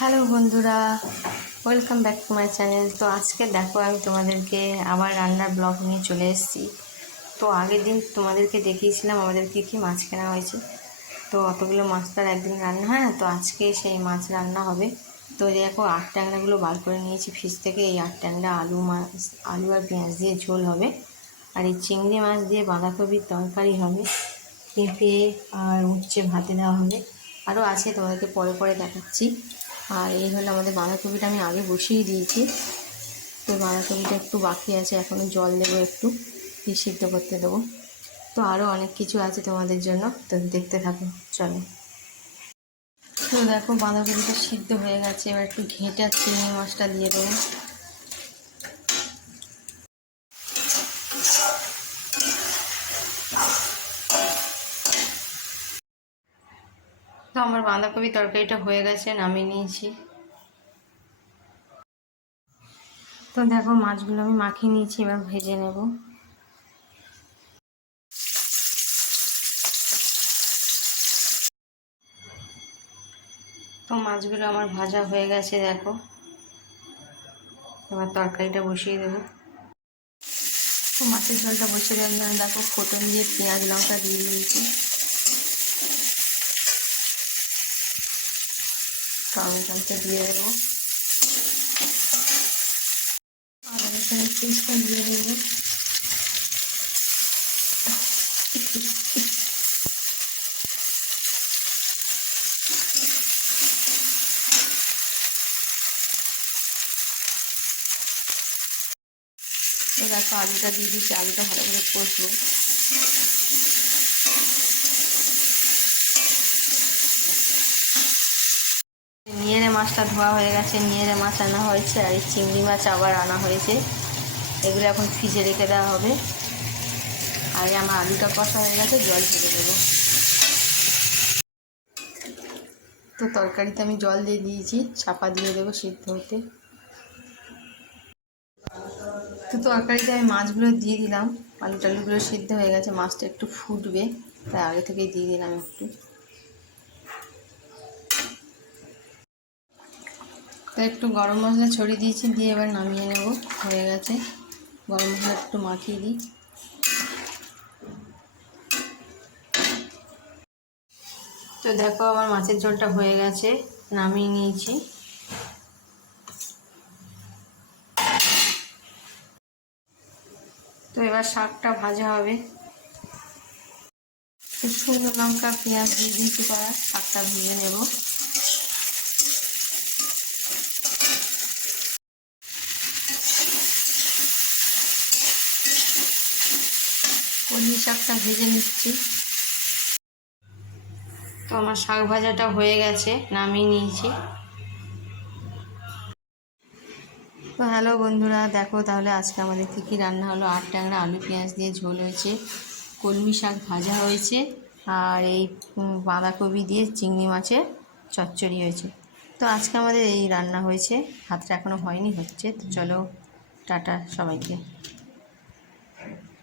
Hello বন্ধুরা, welcome back to my channel. তো আজকে দেখো আমি তোমাদেরকে আবার রান্নার ব্লগ নিয়ে চলে এসেছি। তো আগের দিন তোমাদেরকে দেখিয়েছিলাম আমাদের কী মাছ কেনা হয়েছে। তো অতগুলো মাছ তো আর একদিন রান্না হয় না, তো আজকে সেই মাছ রান্না হবে। তো দেখো আট ট্যাংরাগুলো বার করে নিয়েছি ফ্রিজ থেকে। এই আট ট্যাংরা আলু আর পেঁয়াজ দিয়ে ঝোল হবে, আর এই চিংড়ি মাছ দিয়ে বাঁধাকপির তরকারি হবে, পেঁপে আর উচ্ছে ভাতে দেওয়া হবে। আরও আছে, তোমাদেরকে পরে পরে দেখাচ্ছি। আর এই হলো আমাদের বাঁধাকপিটা আমি আগে বসিয়ে দিয়েছি। তো বাঁধাকপিটা একটু বাকি আছে, এখনও জল দেবো, একটু সিদ্ধ করতে দেবো। তো আরও অনেক কিছু আছে তোমাদের জন্য, তো দেখতে থাকো, চলো। তো দেখো বাঁধাকপিটা সিদ্ধ হয়ে গেছে, এবার একটু ঘেঁটে চিংড়ি মাছটা দিয়ে দেবো। তো আমার বাঁধাকপি তরকারিটা হয়ে গেছে, নামিয়ে নিয়েছি। তো দেখো মাছগুলো আমি মাখিয়ে নিয়েছি, এবার ভেজে নেব। তো মাছগুলো আমার ভাজা হয়ে গেছে, দেখো। এবার তরকারিটা বসিয়ে দেবো। তো মাছের ঝোলটা বসিয়ে দেওয়ার জন্য দেখো ফোড়ন দিয়ে পেঁয়াজ লঙ্কা দিয়ে দিয়েছি। টমেটোটা দিয়ে দেবো, আদা রসুনের পেস্টটা দিয়ে দেবো। দেখো আলুটা দিয়ে দিচ্ছি, আলুটা ভালো করে কষবো। নিয়েরে মাছটা ধোয়া হয়ে গেছে, নিয়েরে মাছ আনা হয়েছে, আর এই চিংড়ি মাছ আবার আনা হয়েছে। এগুলো এখন ফ্রিজে রেখে দেওয়া হবে। আর আমার আলুটা কষা হয়ে গেছে, জল ঢেলে দেবো। তো তরকারিতে আমি জল দিয়ে দিয়েছি, চাপা দিয়ে দেবো সিদ্ধ হতে। তো তরকারিতে আমি মাছগুলো দিয়ে দিলাম, আলু টালুগুলো সিদ্ধ হয়ে গেছে, মাছটা একটু ফুটবে, তাই আগে থেকেই দিয়ে দিলাম একটু। তো একটু গরম মশলা ছড়িয়ে দিয়েছি, দিয়ে এবার নামিয়ে নেব। হয়ে গেছে, গরম মশলা একটু মাখিয়ে দিই। তো দেখো আমার মাছের ঝোলটা হয়ে গেছে, নামিয়ে নিয়েছি। তো এবার শাকটা ভাজা হবে। শুকনো লঙ্কা পেঁয়াজ দিয়ে দিয়েছি, করা শাকটা ভেজে নেব। কলমি শাকটা ভেজে নিচ্ছি। তো আমার শাক ভাজাটা হয়ে গেছে, নামিয়ে নিয়েছি। তো হ্যালো বন্ধুরা, দেখো তাহলে আজকে আমাদের কী রান্না হলো। আট ট্যাংরা আলু পেঁয়াজ দিয়ে ঝোল হয়েছে, কলমি শাক ভাজা হয়েছে, আর এই বাঁধাকপি দিয়ে চিংড়ি মাছের চচ্চড়ি হয়েছে। তো আজকে আমাদের এই রান্না হয়েছে, ভাতটা এখনও হয়নি, হচ্ছে। তো চলো, টাটা সবাইকে।